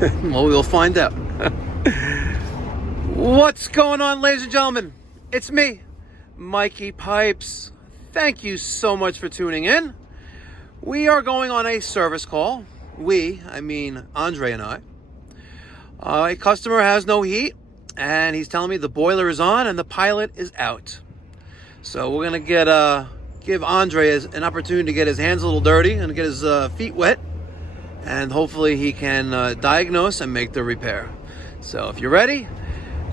Well, we'll find out. What's going on, ladies and gentlemen? It's me, Mikey Pipes. Thank you so much for tuning in. We are going on a service call. I mean Andre and I. A customer has no heat, and he's telling me the boiler is on and the pilot is out. So we're gonna give Andre an opportunity to get his hands a little dirty and get his feet wet, and hopefully he can diagnose and make the repair. So if you're ready,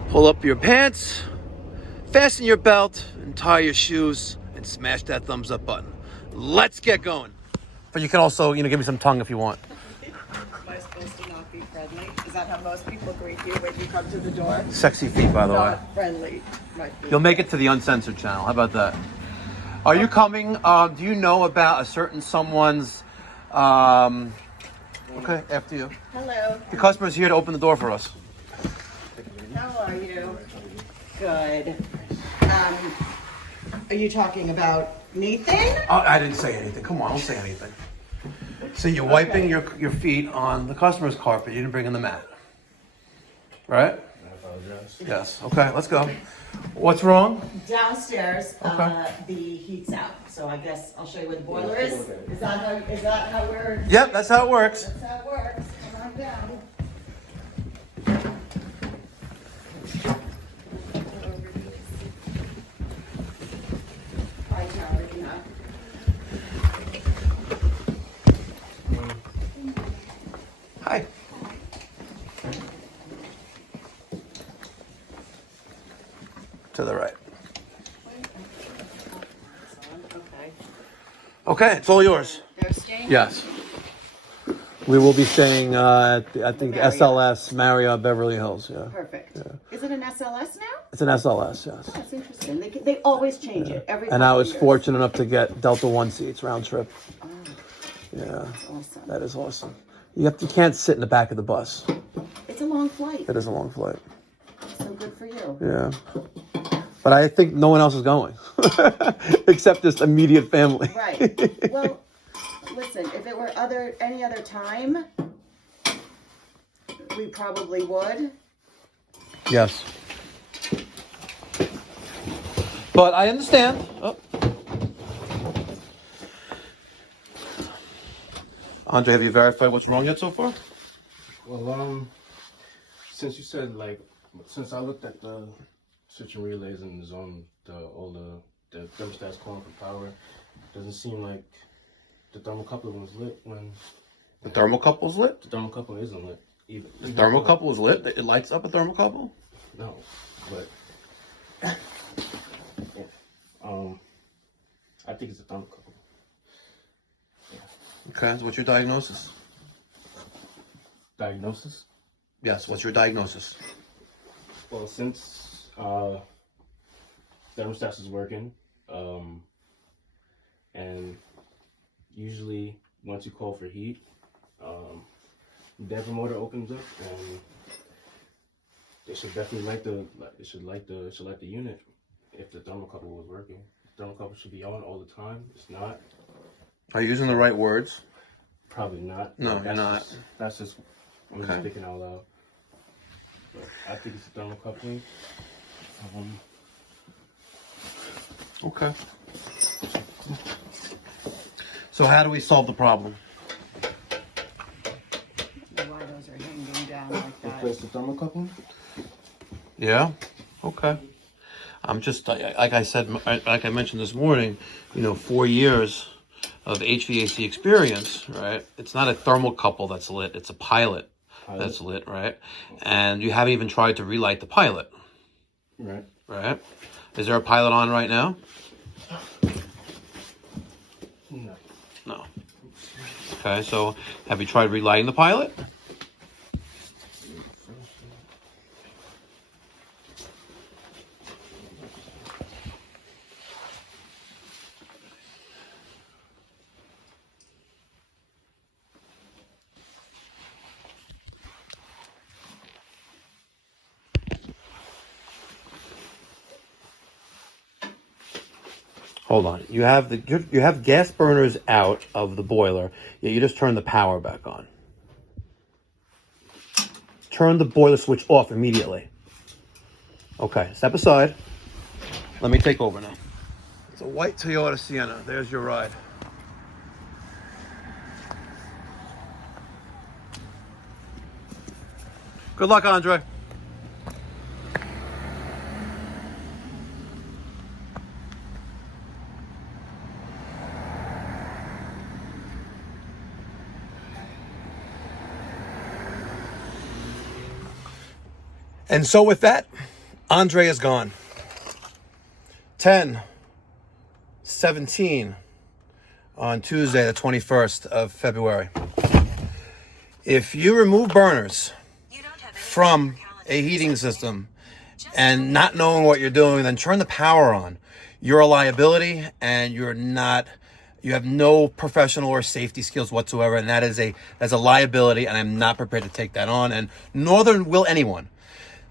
pull up your pants, fasten your belt, and tie your shoes, and smash that thumbs up button. Let's get going. But you can also, give me some tongue if you want. Am I supposed to not be friendly? Is that how most people greet you when you come to the door? Sexy feet, by the way. Not friendly. You'll make it to the Uncensored channel. How about that? Are you coming? Do you know about a certain someone's... Okay, after you. Hello. The customer's here to open the door for us. How are you? Good. Are you talking about Nathan? Oh, I didn't say anything. Come on, don't say anything. So you're wiping your feet on the customer's carpet. You didn't bring in the mat. Right? I apologize. Yes. Okay, let's go. What's wrong? Downstairs, Okay. the heat's out. So I guess I'll show you where the boiler is. Is that how we're... Yep, that's how it works. That's how it works. Come on down. Hi, Carolina. Hi. To the right. Okay. Okay, it's all yours. They're staying? Yes. We will be staying at, I think, Marriott. SLS Marriott Beverly Hills. Yeah. Perfect. Is it an SLS now? It's an SLS, yes. That's interesting. They always change it every And I couple was years. fortunate enough to get Delta One seats round trip. Oh, Yeah, that's awesome. that is awesome. You can't sit in the back of the bus. It's a long flight. It is a long flight. So good for you. Yeah. But I think no one else is going, except this immediate family. Right. Well, listen, if it were any other time, we probably would. Yes. But I understand. Oh. Andre, have you verified what's wrong yet so far? Well, since you said since I looked at the switching relays and the zone, all the thermostats calling for power, it doesn't seem like the thermocouple was lit when The thermocouple is lit? the thermocouple isn't lit either. The thermocouple is lit? It lights up a thermocouple? No, but yeah. I think it's a thermocouple. Okay, so what's your diagnosis? Diagnosis? Yes, what's your diagnosis? Well, since thermostat is working, and usually once you call for heat, damper motor opens up, and it should definitely light the unit if the thermocouple was working. The thermocouple should be on all the time. It's not. Are you using the right words? Probably not. No, you're not. That's just. I'm Okay. just thinking out loud. But I think it's a thermocoupling. Okay. So how do we solve the problem? Why those are hanging down like that. Replace the thermocoupling. Yeah. Okay. I'm just like I said, like I mentioned this morning. 4 years of HVAC experience, right? It's not a thermocouple that's lit; it's a pilot that's lit, right? And you haven't even tried to relight the pilot, Right. right? Is there a pilot on right now? No. No. Okay. So have you tried relighting the pilot? Hold on. You have gas burners out of the boiler, yet you just turn the power back on. turn the boiler switch off immediately. Okay, step aside. Let me take over now. It's a white Toyota Sienna. There's your ride. Good luck, Andre. And so with that, Andre is gone. 10:17 on Tuesday, the 21st of February. If you remove burners from a heating system and not knowing what you're doing, then turn the power on. You're a liability, and you have no professional or safety skills whatsoever, and that's a liability, and I'm not prepared to take that on, and nor will anyone.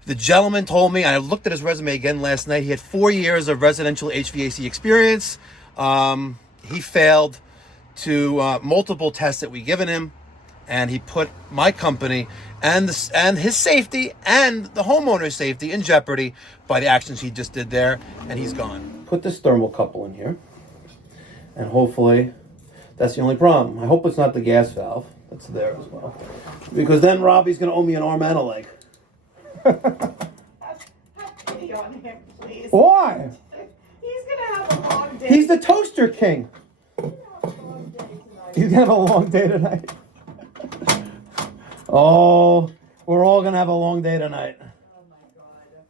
The gentleman told me, I looked at his resume again last night, he had 4 years of residential HVAC experience. He failed to multiple tests that we given him, and he put my company and his safety and the homeowner's safety in jeopardy by the actions he just did there, and he's gone. Put this thermocouple in here, and hopefully that's the only problem. I hope it's not the gas valve that's there as well, because then Robbie's going to owe me an arm and a leg. Have pity on him, please. Why? He's gonna have a long day. He's the toaster king. He's gonna have a long day tonight. Oh, we're all gonna have a long day tonight. Oh my God.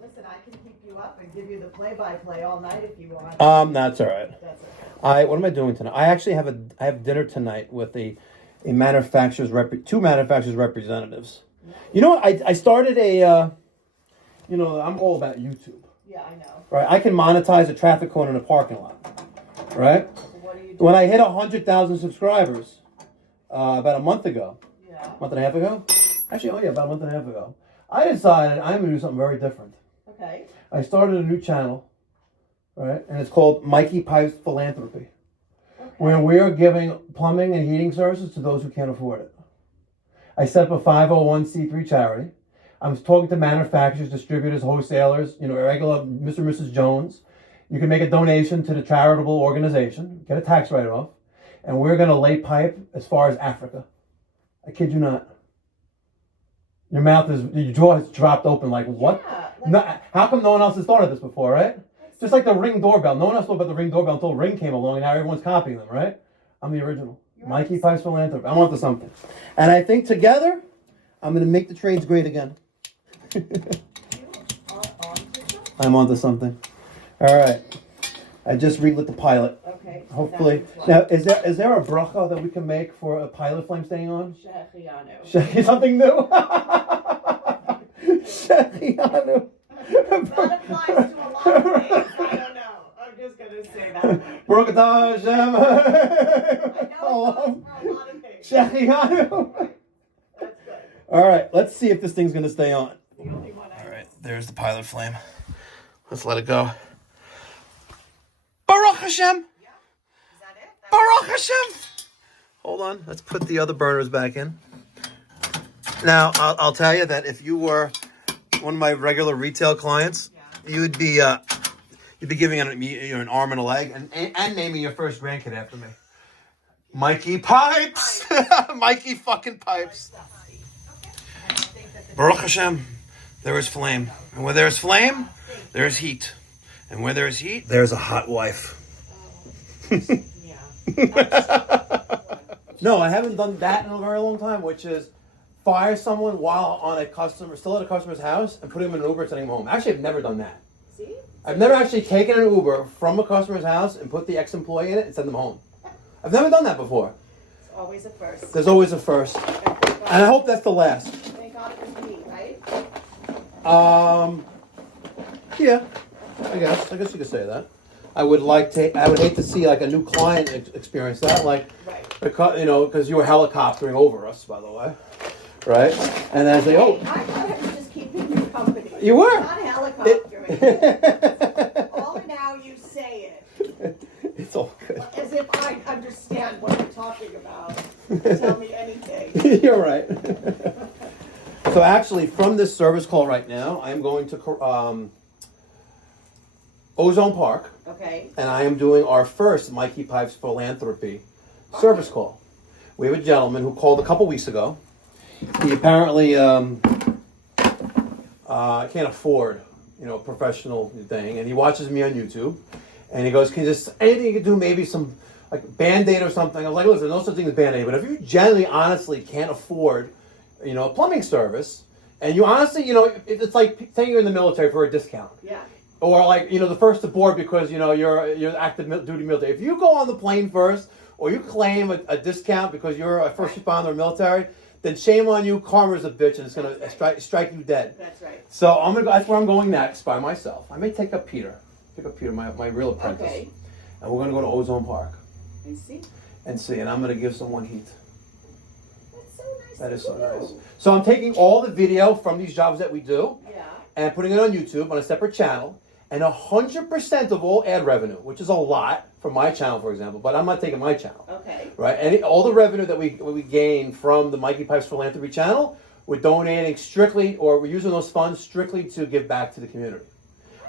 Listen, I can keep you up and give you the play-by-play all night if you want. That's all right. That's okay. What am I doing tonight? I actually have dinner tonight with two manufacturers representatives. You know what? I started I'm all about YouTube. Yeah, I know. Right? I can monetize a traffic cone in a parking lot. Right? So what do you do? When I hit 100,000 subscribers about a month ago, month and a half ago? Actually, about a month and a half ago, I decided I'm going to do something very different. Okay. I started a new channel, right? And it's called Mikey Pipes Philanthropy, where we're giving plumbing and heating services to those who can't afford it. I set up a 501c3 charity. I'm talking to manufacturers, distributors, wholesalers, regular Mr. and Mrs. Jones. You can make a donation to the charitable organization, get a tax write-off, and we're going to lay pipe as far as Africa. I kid you not. Your jaw has dropped open like, what? Yeah, How come no one else has thought of this before, right? Just like the Ring doorbell. No one else thought about the Ring doorbell until Ring came along, and now everyone's copying them, right? I'm the original. Mikey Pipes Philanthropy. I'm onto something. And I think together, I'm going to make the trades great again. I'm onto something. All right. I just relit the pilot. Okay. Hopefully. Now, is there a bracha that we can make for a pilot flame staying on? Shechianu. Something new? Shechianu. That applies to a lot of things. I don't know. I'm just going to say that. Baruch atah Hashem. I know it goes for a lot of things. Shechianu. Right. That's good. All right, let's see if this thing's going to stay on. The only one I All right, there's the pilot flame. Let's let it go. Baruch Hashem. Yeah. Is that it? Baruch Hashem. Hold on, let's put the other burners back in. Now, I'll tell you that if you were one of my regular retail clients, you'd be giving an arm and a leg and naming your first grandkid after me. Mikey Pipes. Mikey fucking Pipes. Baruch Hashem, there is flame. And where there is flame, there is heat. And where there is heat, there's a hot wife. No, I haven't done that in a very long time, which is fire someone while still at a customer's house, and put him in an Uber and send him home. Actually, I've never done that. See? I've never actually taken an Uber from a customer's house and put the ex-employee in it and send them home. I've never done that before. It's always a first. There's always a first. And I hope that's the last. Thank God it was me, right? Yeah, I guess you could say that. I would hate to see like a new client experience that, like, Right. because you were helicoptering over us, by the way, right? And then they I thought I was just keeping you company. You were. Not helicoptering. Only now you say it. It's all good. As if I understand what you're talking about. Tell me anything. You're right. So actually, from this service call right now, I'm going to Ozone Park, Okay. and I am doing our first Mikey Pipes Philanthropy service call. We have a gentleman who called a couple weeks ago. He apparently can't afford, a professional thing, and he watches me on YouTube, and he goes, "Can you just anything you can do? Maybe some like Band-Aid or something." I was like, "Listen, there's no such thing as Band-Aid, but if you genuinely, honestly can't afford, a plumbing service, and you honestly, it's like saying you're in the military for a discount." Yeah. Or like, the first to board because, you're active duty military. If you go on the plane first or you claim a discount because you're a first responder or military, then shame on you. Karma's a bitch and it's going to strike you dead. That's right. So I'm gonna go, that's where I'm going next by myself. I may take up Peter, my real apprentice. Okay. And we're going to go to Ozone Park I see. and I'm going to give someone heat. That's so nice. That is so to nice. do. So I'm taking all the video from these jobs that we do Yeah. and putting it on YouTube on a separate channel. And 100% of all ad revenue, which is a lot for my channel, for example, but I'm not taking my channel. Okay. Right? All the revenue that we gain from the Mikey Pipes Philanthropy channel, we're donating strictly, or we're using those funds strictly to give back to the community.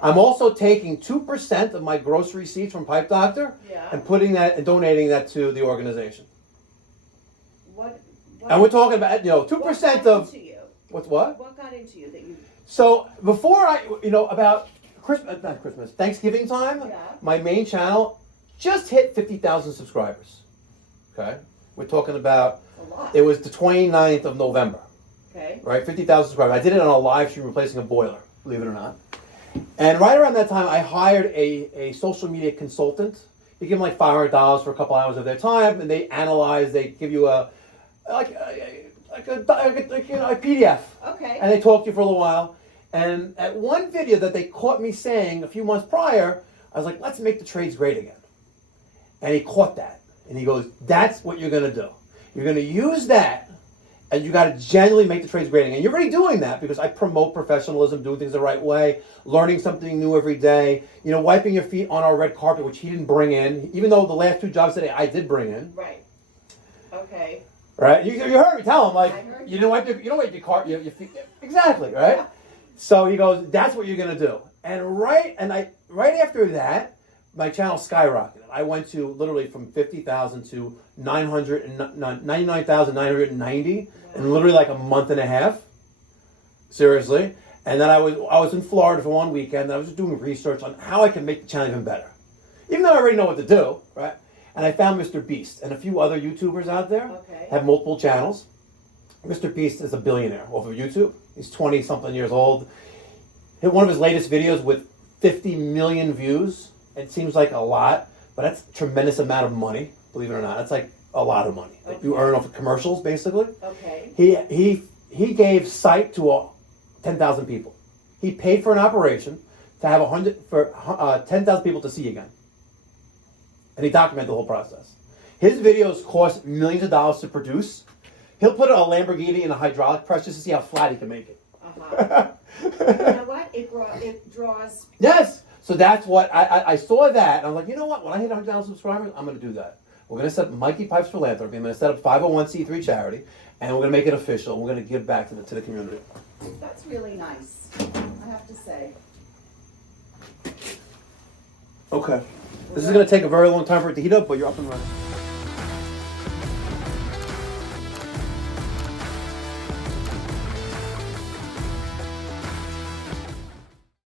I'm also taking 2% of my gross receipts from Pipe Doctor Yeah. and putting that and donating that to the organization. What And we're talking about, 2% what got of into you? what's what? What got into you that you? So before about Thanksgiving time, Yeah. my main channel just hit 50,000 subscribers. Okay? We're talking about, A lot. it was the 29th of November, Okay. right? 50,000 subscribers. I did it on a live stream replacing a boiler, believe it or not. And right around that time, I hired a social media consultant. You give them like $500 for a couple hours of their time, and they analyze, they give you a PDF. Okay. And they talk to you for a little while. And at one video that they caught me saying a few months prior, I was like, "Let's make the trades great again." And he caught that. And he goes, "That's what you're going to do. You're going to use that, and you got to genuinely make the trades great again." And you're already doing that because I promote professionalism, doing things the right way, learning something new every day, wiping your feet on our red carpet, which he didn't bring in, even though the last two jobs today I did bring in. Right. Okay. Right? You heard me tell him, like, I heard you don't wipe your car, your feet. Exactly, right? Yeah. So he goes, "That's what you're going to do." And right after that, my channel skyrocketed. I went to literally from 50,000 to 99,990 in literally like a month and a half. Seriously. And then I was in Florida for one weekend, and I was just doing research on how I can make the channel even better. Even though I already know what to do, right? And I found Mr. Beast and a few other YouTubers out there have multiple channels. Mr. Beast is a billionaire off of YouTube. He's 20-something years old. Hit one of his latest videos with 50 million views. It seems like a lot, but that's a tremendous amount of money, believe it or not. That's like a lot of money that you earn off of commercials, basically. Okay. He gave sight to 10,000 people. He paid for an operation to have 10,000 people to see again. And he documented the whole process. His videos cost millions of dollars to produce. He'll put a Lamborghini in a hydraulic press just to see how flat he can make it. Uh-huh. You know what? It draws. Yes. So that's what I saw that. And I'm like, you know what? When I hit 100,000 subscribers, I'm going to do that. We're going to set up Mikey Pipes Philanthropy. I'm going to set up 501c3 charity, and we're going to make it official. We're going to give back to the community. That's really nice, I have to say. Okay. This is going to take a very long time for it to heat up, but you're up and running.